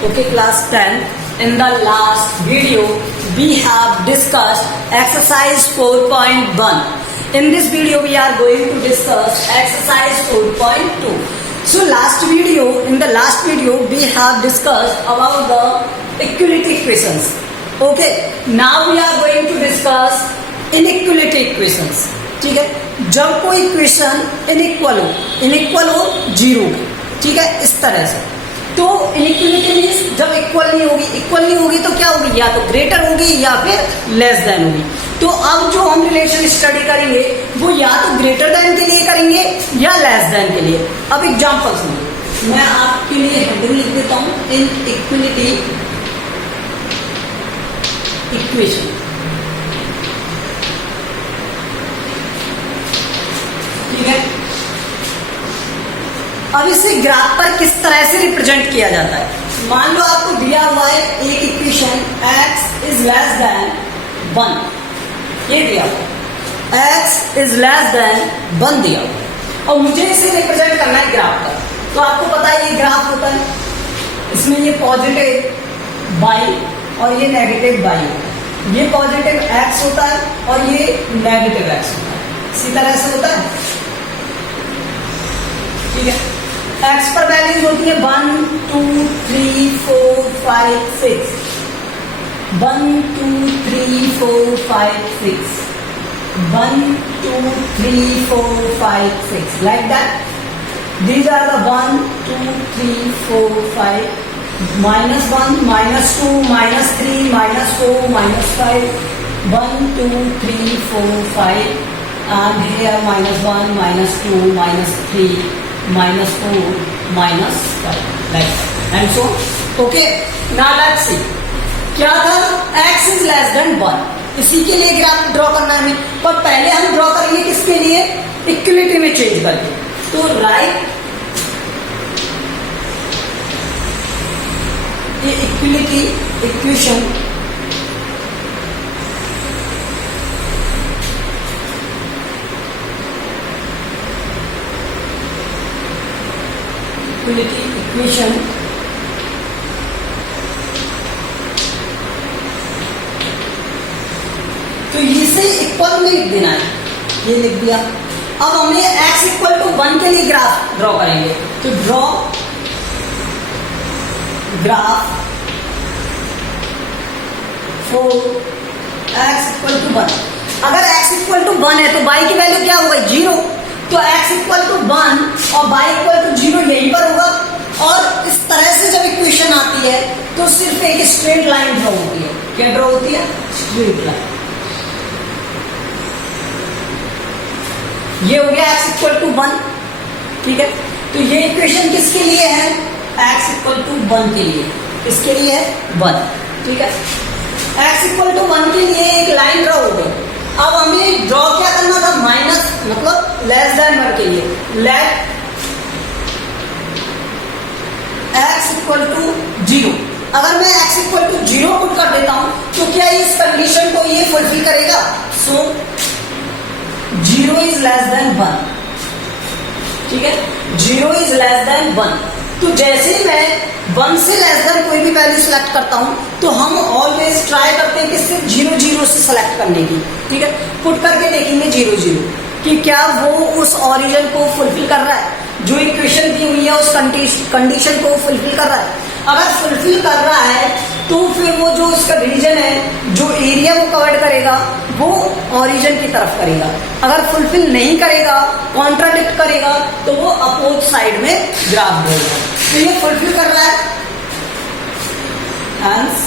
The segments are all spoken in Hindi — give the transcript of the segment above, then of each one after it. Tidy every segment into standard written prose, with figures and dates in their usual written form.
Okay, class 10. In the last video, we have discussed exercise 4.1. In this video, we are going to discuss exercise 4.2. So, in the last video, we have discussed about the equality equations. Okay, now we are going to discuss inequality equations. ठीक है, जब कोई इक्वेशन इनइक्वल हो जीरो, ठीक है, इस तरह से, तो इनइक्वलिटी मीन्स जब इक्वल नहीं होगी तो क्या होगी, या तो ग्रेटर होगी या फिर लेस देन होगी। तो अब जो हम रिलेशन स्टडी करेंगे वो या तो ग्रेटर देन के लिए करेंगे या लेस देन के लिए। अब एग्जांपल सुनिए, मैं आपके लिए हेडिंग लिख देता हूं, इनइक्वलिटी इक्वेशन। ठीक है, अब इसे ग्राफ पर किस तरह से रिप्रेजेंट किया जाता है। मान लो आपको दिया हुआ है एक equation x is less than 1, ये दिया हुआ x इज लेस देन 1 दिया हुआ, और मुझे इसे रिप्रेजेंट करना है ग्राफ पर। तो आपको पता है ये ग्राफ होता है, इसमें ये पॉजिटिव y और ये नेगेटिव y होता है, ये पॉजिटिव x होता है और ये नेगेटिव x होता है, इसी तरह से होता है। ठीक है, x पर वैल्यूज होती है 1 2 3 4 5 6, 1 2 3 4 5 6, 1 2 3 4 5 6, like that. These are the 1 2 3 4 5, -1 -2 -3 -4 -5, 1 2 3 4 5, and here -1 -2 -3 -4 -5, like that. And so, okay, now let's see. क्या था, x is less than 1, इसी के लिए ग्राफ ड्रॉ करना है हमें, पर पहले हम ड्रॉ करेंगे किसके लिए, इक्वलिटी में चेंज करके। तो राइट ये इक्वलिटी इक्वेशन इक्वेशन तो इसे इक्वल में लिख देना है, ये लिख दिया। अब हमें x इक्वल टू 1 के लिए ग्राफ ड्रॉ करेंगे, तो draw graph for x equal to 1। अगर x इक्वल टू 1 है तो y की वैल्यू क्या होगा, 0। तो x इक्वल टू 1 और y इक्वल टू 0 यहीं पर होगा। और इस तरह से जब इक्वेशन आती है तो सिर्फ एक स्ट्रेट लाइन ड्रॉ होती है। क्या ड्रॉ होती है, स्ट्रेट लाइन। ये हो गया x इक्वल टू 1, ठीक है। तो ये इक्वेशन किसके लिए है, x इक्वल टू 1 के लिए, किसके लिए है, 1, ठीक है। x इक्वल टू 1 के लिए एक लाइन ड्रॉ हो गई। अब हमें ड्रॉ क्या करना था, माइनस मतलब लेस देन 1 के लिए, लेट x इक्वल टू 0। अगर मैं x इक्वल टू 0 पुट कर देता हूं तो क्या इस कंडीशन को ये फुलफिल करेगा। सो 0 इज लेस देन 1, ठीक है, 0 इज लेस देन 1। तो जैसे ही मैं 1 से लेस देन कोई भी वैल्यू सिलेक्ट करता हूं तो हम ऑलवेज ट्राई करते हैं कि सिर्फ 0 0 से सिलेक्ट करने की, ठीक है। पुट करके देखेंगे 0 0 कि क्या वो उस ओरिजिन को फुलफिल कर रहा है, जो इक्वेशन दी हुई है उस कंडीशन को फुलफिल कर रहा है। अगर फुलफिल कर रहा है तो फिर वो जो उसका रीजन है, जो एरिया वो कवर करेगा वो ओरिजिन की तरफ करेगा। अगर फुलफिल नहीं करेगा, कॉन्ट्राडिक्ट करेगा, तो वो अपोज साइड में ग्राफ देगा। तो ये फुलफिल कर रहा है, hence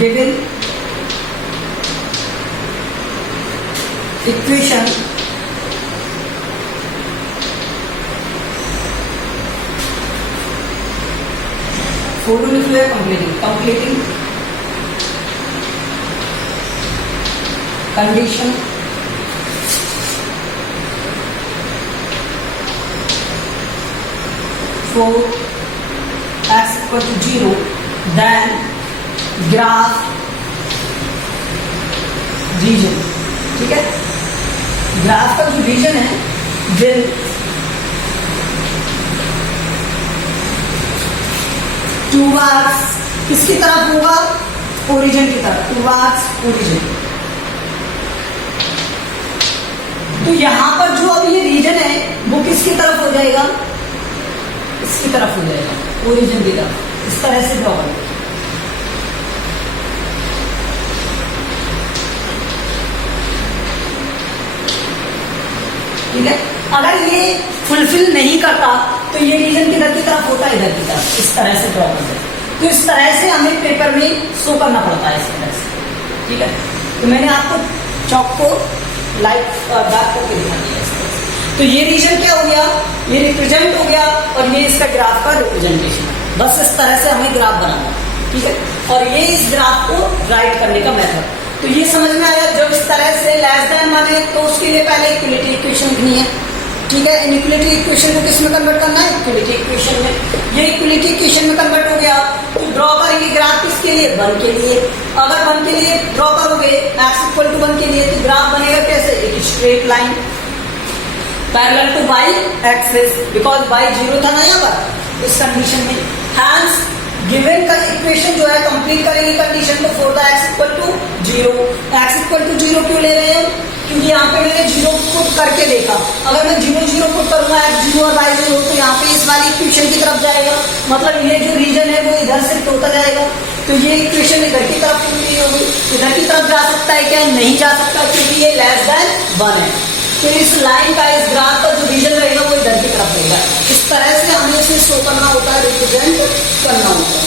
given equation फोटो लिख लो, completing condition for x equal to 0, then graph region, ठीक है। ग्राफ का जो रीजन है will टूवर्ड्स किसकी तरफ होगा, ओरिजिन की तरफ, टूवर्ड्स ओरिजिन। तो यहां पर जो अब ये रीजन है वो किसकी तरफ हो जाएगा, इसकी तरफ हो जाएगा, ओरिजिन की तरफ। इस तरह से ड्रॉ करेंगे। ठीक है, अगर ये फुलफिल नहीं करता तो ये रीजन किधर की तरफ होता है, इधर की तरफ। इस तरह से ड्रॉ करते हैं। तो इस तरह से हमें पेपर में शो करना पड़ता है, इस तरह से। ठीक है, तो मैंने आपको चौक को लाइट डार्क करके दिखा दिया इस तरह से। तो ये रीजन क्या हो गया, ये रिप्रेजेंट हो गया और ये इसका ग्राफ का रिप्रेजेंटेशन। बस इस तरह से हमें ग्राफ बनाना। ठीक है, और ये इस ग्राफ को राइट करने का मेथड। तो ये समझ में आया, जब इस तरह से लेस देन बने तो उसके लिए पहले इक्वलिटी इक्वेशन लिखनी है। ठीक है, इनइक्वलिटी इक्वेशन को किस में कन्वर्ट करना है, इक्वलिटी इक्वेशन में। ये इक्वलिटी इक्वेशन में कन्वर्ट हो गया तो ड्रॉ करेंगे ग्राफ किसके लिए, 1 के लिए। अगर 1 के लिए ड्रॉ करोगे x इक्वल टू 1 के लिए तो ग्राफ बनेगा कैसे, एक straight line parallel to y axis, because y 0 था ना यहाँ पर इस कंडीशन में। हैंस गिवन का इक्वेशन जो है कंप्लीट करेंगे कंडीशन को for the x equal to 0। x equal to 0 क्यों ले रहे हैं, क्योंकि यहाँ पे मैंने 0 पुट करके देखा। अगर मैं 0 0 पुट करूंगा x 0 और y 0 तो यहाँ पे इस वाली इक्वेशन की तरफ जाएगा, मतलब ये जो रीजन है वो इधर से होता जाएगा। तो ये इक्वेशन इधर की तरफ पूरी होगी, इधर की तरफ जा सकता है क्या, नहीं जा सकता, क्योंकि ये लेस देन 1 है। तो इस लाइन का, इस ग्राफ का जो रीजन रहेगा वो इधर की तरफ रहेगा। इस तरह से हमें इसे शो करना होता है, रिप्रेजेंट करना होता है।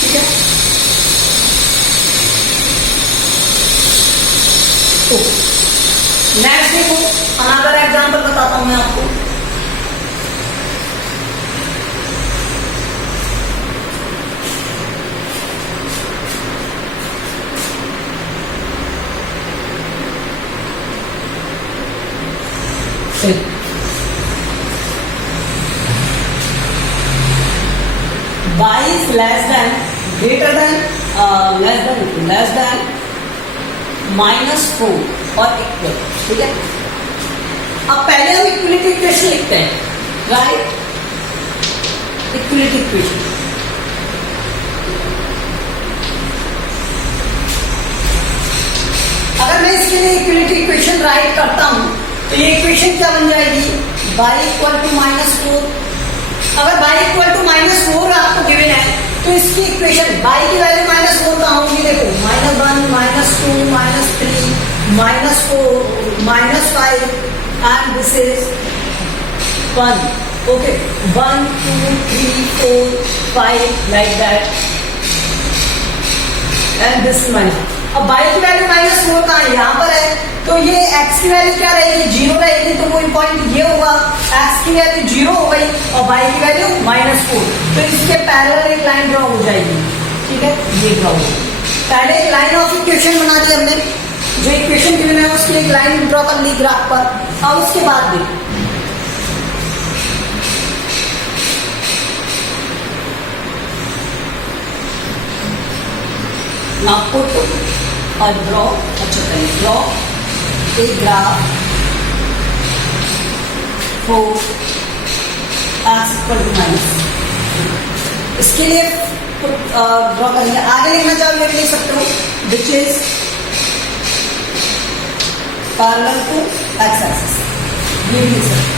ठीक है, तो नेक्स्ट देखो, अनदर एग्जांपल बताता हूं मैं आपको। y is less than, greater than, less than -4 और इक्वल। ठीक है, अब पहले हम इक्वलिटी इक्वेशन लिखते हैं, राइट। इक्वलिटी इक्वेशन अगर मैं इसके लिए इक्वलिटी इक्वेशन राइट करता हूं तो ये इक्वेशन क्या बन जाएगी, y इक्वल टू -4। अगर y इक्वल टू -4 आपको गिवन है तो इसकी इक्वेशन y की वैल्यू -4 कहाँ होगी, देखो -1 -2 -3 -4 -5 and this is 1। Okay, 1 2 3 4 5 like that and this minus. अब y की वैल्यू -4 कहाँ है, यहाँ पर है। तो ये x की वैल्यू क्या रहेगी, 0 रहेगी। तो वो पॉइंट ये होगा, x की वैल्यू 0 हो गई और y की वैल्यू -4। तो इसके पैरेलल एक लाइन ड्रॉ हो जाएगी। ठीक है, ये ड्रॉ हो, पहले एक लाइन ऑफ इक्वेशन बना दी हमने, जो इक्वेशन गिवन है उसकी एक लाइन ड्रॉ कर ली ग्राफ पर। अब उसके बाद देखो, now put or draw, अच्छा करें, draw a graph for x equal to minus। इसके लिए ड्रॉ करेंगे, आगे लिखना चाहोगे लिख सकते हो, which is parallel to x axis, ये भी लिख सकते हो।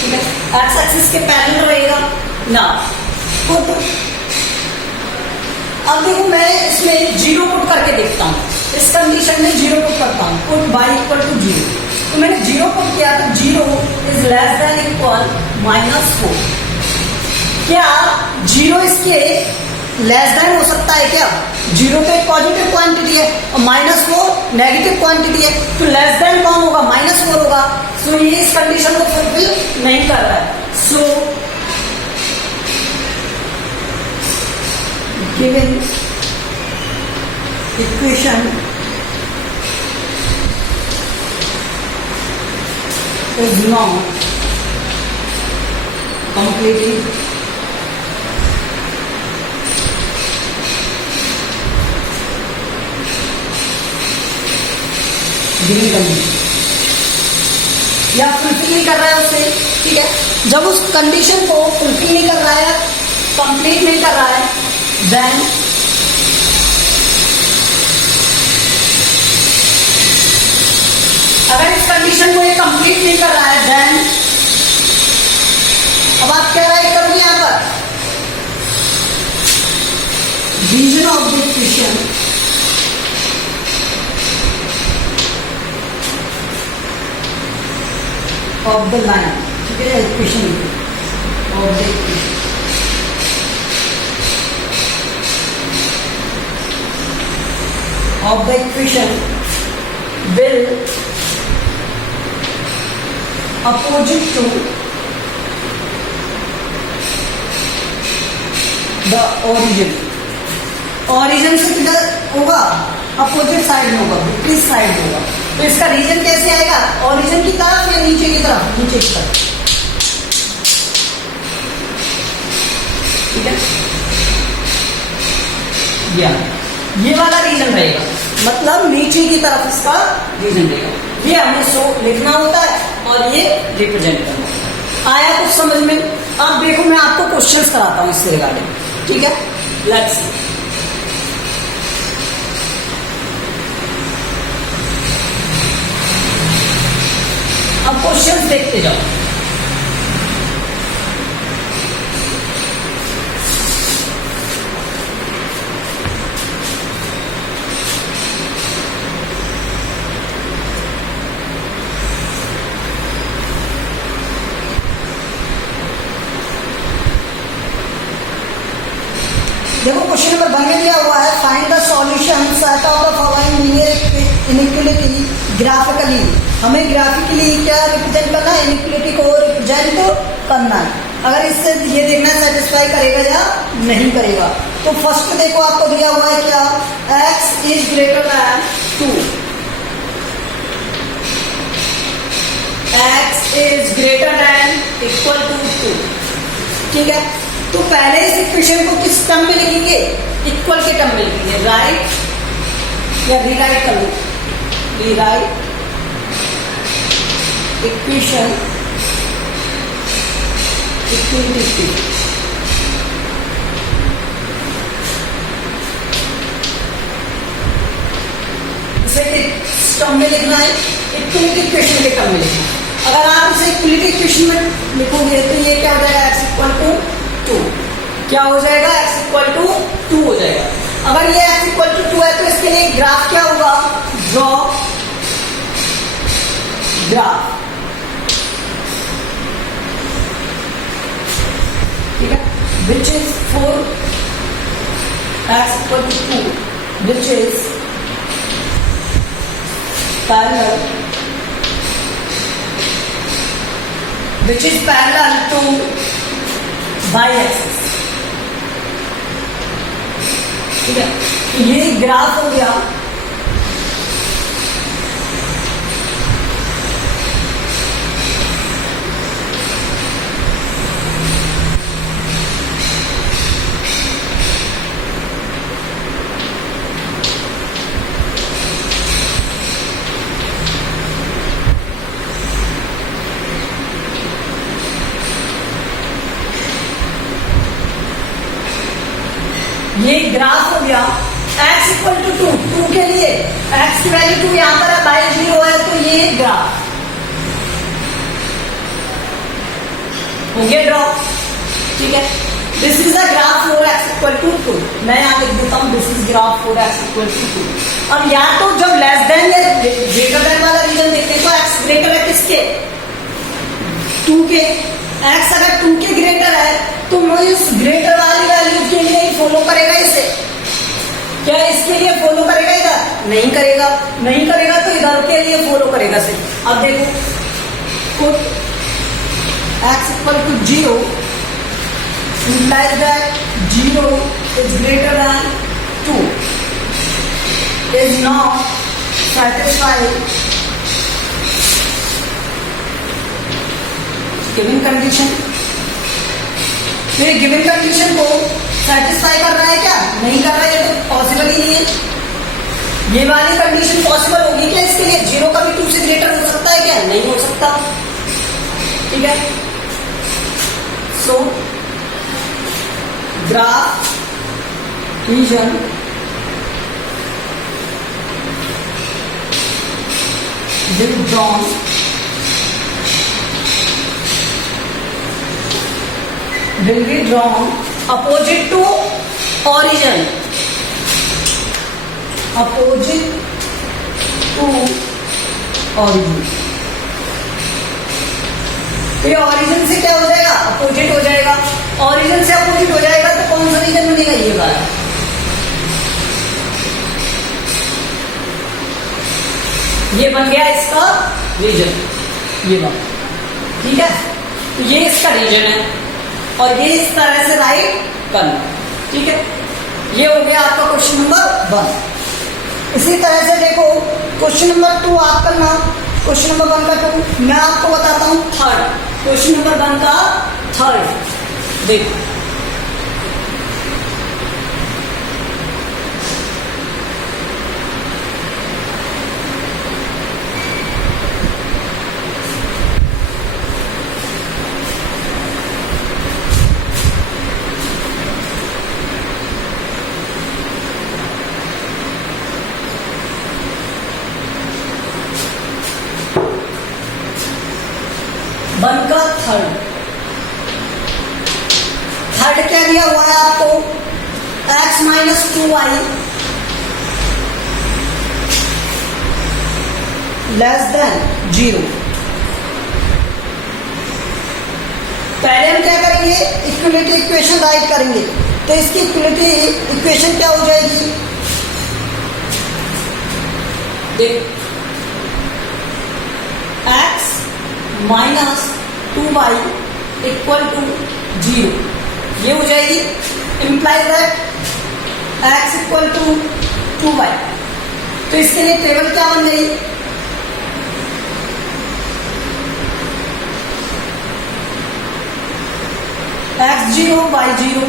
ठीक है, एक्स एक्सिस के पैरेलल रहेगा ना। पुट, अब देखो मैं इसमें 0 पुट करके देखता हूँ, इस कंडीशन में 0 पुट करता हूँ, पुट y इक्वल टू 0। तो मैंने 0 पुट किया तो 0 इज लेस देन इक्वल -4। क्या 0 इसके लेस देन हो सकता है क्या, 0 तो एक पॉजिटिव क्वांटिटी है और -4 नेगेटिव क्वांटिटी है। तो लेस देन कौन होगा, -4 होगा। सो ये इस कंडीशन को फुलफिल नहीं कर रहा है। So given equation is not completely given condition। या फुलफिल नहीं कर रहा है उसे, ठीक है। जब उस कंडीशन को फुलफिल नहीं कर रहा है, कंप्लीट नहीं कर रहा है, देन अगर इस कंडीशन को ये कंप्लीट नहीं कर रहा है, देन अब आप क्या राइट करोगे यहां पर, region of the equation of the line, ठीक है, equation of the equation of the equation will opposite to the origin, origin से किधर होगा, अपोजिट साइड में होगा, किस साइड में होगा। तो इसका रीजन कैसे आएगा, ओरिजिन की तरफ या नीचे की तरफ, नीचे की तरफ, ठीक है। ये वाला रीजन रहेगा, मतलब नीचे की तरफ इसका रीजन रहेगा। ये हमें सो लिखना होता है और ये रिप्रेजेंट करना होता है। आया कुछ समझ में? अब देखो मैं आपको क्वेश्चंस कराता हूं इससे रिगार्डिंग, ठीक है। लेट्स सी, अब क्वेश्चंस देखते जाओ। देखो क्वेश्चन नंबर 1 में दिया हुआ है, find the solution set of the following linear inequality graphically. हमें ग्राफिकली क्या रिप्रेजेंट करना है, इनइक्वालिटी को रिप्रेजेंट करना है। अगर इससे ये देखना सेटिस्फाई करेगा या नहीं करेगा। तो फर्स्ट देखो आपको दिया हुआ है क्या, x is greater than 2, x is greater than equal to 2, ठीक है। तो पहले इस इक्वेशन को किस टर्म में लिखेंगे, इक्वल के टर्म में लिखेंगे, राइट या रीराइट कर लो, रीराइट इक्वेशन इक्वलिटी, इसे किस टर्म में लिखना है, इक्वलिटी इक्वेशन के टर्म में लिखना है। अगर आप इसे इक्वलिटी इक्वेशन में लिखोगे तो ये क्या हो जाएगा, x इक्वल टू 2, क्या हो जाएगा, x इक्वल टू 2 हो जाएगा। अगर ये x इक्वल टू 2 है तो इसके लिए ग्राफ क्या होगा, ड्रॉ ग्राफ, ठीक है, which is 4 x equal to 2, which is parallel, which is parallel to y-axis, ठीक है। ये ग्राफ हो गया, ये ग्राफ हो गया x इक्वल टू 2 के लिए, x की वैल्यू 2 यहां पर है, बाई 0 है, तो ये ग्राफ हो गया ड्रॉ, ठीक है। This is the graph for x equal to 2, मैं यहां लिख देता हूं, this is graph for x equal to 2। अब या तो जब लेस देन या ग्रेटर देन वाला रीजन देखते हैं तो x ग्रेटर है किसके, 2 के। x अगर 2 के ग्रेटर है तो वो इस ग्रेटर वाली वैल्यू के लिए ही फॉलो करेगा इसे, क्या इसके लिए फॉलो करेगा, इधर नहीं करेगा, नहीं करेगा तो इधर के लिए फॉलो करेगा सिर्फ। अब देखो x equal to 0 implies that 0 is greater than 2 is not satisfied given condition। ये गिवन कंडीशन को सेटिस्फाई कर रहा है क्या, नहीं कर रहा है, तो पॉसिबल ही नहीं है। ये वाली कंडीशन पॉसिबल होगी क्या इसके लिए, 0 कभी 2 से ग्रेटर हो सकता है क्या, नहीं हो सकता। ठीक है। So graph region will be drawn opposite to origin, opposite to origin। तो ये origin से क्या हो जाएगा, अपोजिट हो जाएगा। origin से अपोजिट हो जाएगा तो कौन सा रीजन बनेगा, ये वाला। ये बन गया इसका रीजन, ये वाला, ठीक है। तो ये इसका रीजन है और ये इस तरह से राइट करना, ठीक है। ये हो गया आपका क्वेश्चन नंबर 1। इसी तरह से देखो क्वेश्चन नंबर 2 आप करना। क्वेश्चन नंबर 1 का 2 मैं आपको बताता हूं थर्ड। क्वेश्चन नंबर 1 का थर्ड देखो, वन का थर्ड क्या दिया हुआ है आपको, x minus 2y less than 0। पहले हम क्या करेंगे, इक्वलिटी इक्वेशन राइट करेंगे। तो इसकी इक्वलिटी इक्वेशन क्या हो जाएगी, देख x minus 2y equal to 0, ये हो जाएगी। Implies that x equal to 2y। तो इसके लिए टेबल क्या बन गई, x 0 y 0।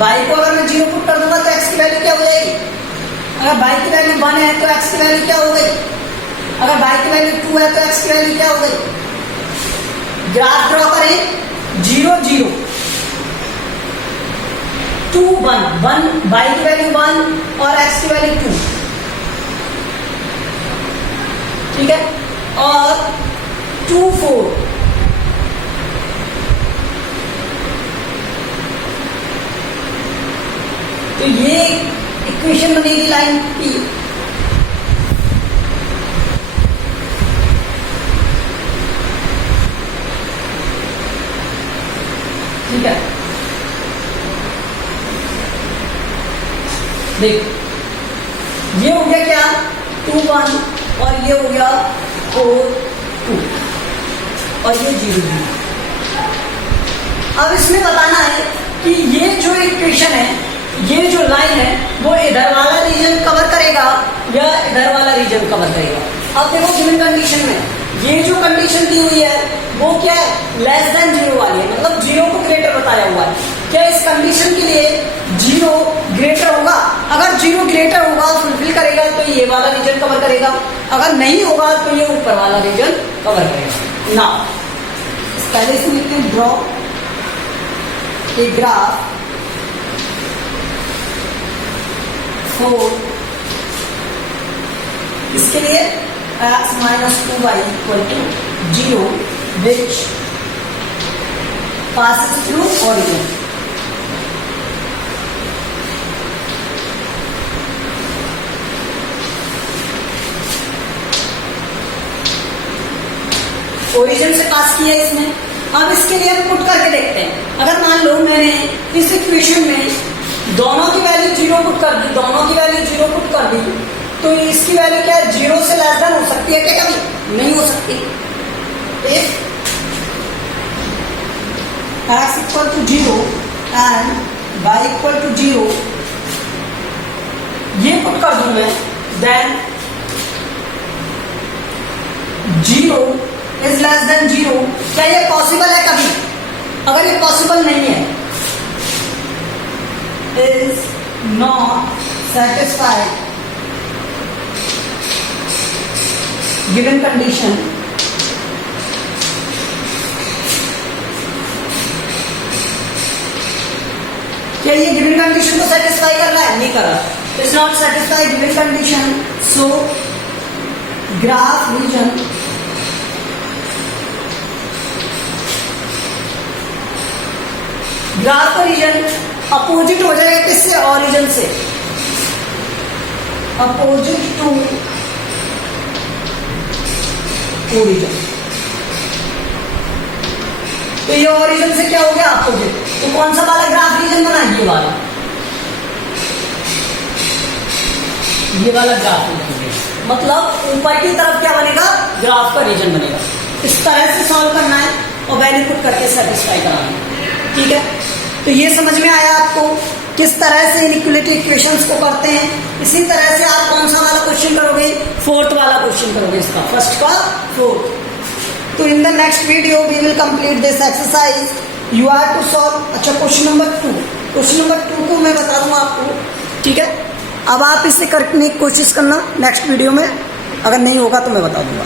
y को अगर मैं 0 पुट कर दूंगा तो x की वैल्यू क्या हो जाएगी, अगर y की वैल्यू 1 है तो x की वैल्यू क्या हो गई, अगर y की वैल्यू 2 है तो x की वैल्यू क्या हो गई। ग्राफ ड्रॉ करें, 0 0 2 1 1, y की वैल्यू 1 और x की वैल्यू 2, ठीक है। और 2 4, तो ये इक्वेशन बनेगी लाइन की। ठीक है, देख ये हो गया क्या 2 1 और ये हो गया 4 2 और ये 0 0। अब इसमें बताना है कि ये जो इक्वेशन है, ये जो लाइन है, वो इधर वाला रीजन कवर करेगा या इधर वाला रीजन कवर करेगा। अब देखो गिवन कंडीशन में ये जो कंडीशन दी हुई है वो क्या है, लेस देन 0 वाली है, मतलब 0 को ग्रेटर बताया हुआ है। क्या इस कंडीशन के लिए 0 ग्रेटर होगा, अगर 0 ग्रेटर होगा फुलफिल करेगा तो ये वाला रीजन कवर करेगा, अगर नहीं होगा तो ये ऊपर वाला रीजन कवर करेगा ना। पहले से लिखते हैं ड्रॉ ए ग्राफ फॉर, इसके लिए x minus 2y equal to 0 which passes through origin। Origin से पास किया इसने। अब इसके लिए हम पुट करके देखते हैं। अगर मान लो मैंने इस इक्वेशन में दोनों की वैल्यू 0 पुट कर दी, दोनों की वैल्यू 0 पुट कर दी, तो इसकी वैल्यू क्या है, 0 से लेस देन हो सकती है क्या, कभी नहीं हो सकती। If x equal to 0 and y equal to 0, ये पुट कर दूं मैं, देन 0 इज लेस देन 0। क्या ये पॉसिबल है कभी, अगर ये पॉसिबल नहीं है, is not satisfied given condition, क्या ये गिवन कंडीशन को सेटिस्फाई कर रहा है? नहीं कर रहा, it's not satisfy given condition, so graph region graph का रीजन अपोजिट हो जाएगा किससे? ओरिजिन से, अपोजिट टू ओरिजिन। तो ये ओरिजिन से क्या हो गया? अपोजिट। तो कौन सा वाला ग्राफ रीजन बना? ये वाला, ये वाला ग्राफ रीजन। मतलब ऊपर की तरफ क्या बनेगा? ग्राफ का रीजन बनेगा। इस तरह से सॉल्व करना है और वैल्यू पुट करके सेटिस्फाई कराना है, ठीक है। तो ये समझ में आया आपको किस तरह से इनइक्वालिटी इक्वेशंस को करते हैं। इसी तरह से आप कौन सा वाला क्वेश्चन करोगे? फोर्थ वाला क्वेश्चन करोगे, इसका फर्स्ट का फोर्थ। तो in the next video we will complete this exercise. You have to solve. अच्छा, क्वेश्चन नंबर 2, क्वेश्चन नंबर 2 को मैं बता दूंगा आपको, ठीक है। अब आप इसे करने की कोशिश करना नेक्स्ट वीडियो में, अगर नहीं होगा तो मैं बता दूंगा।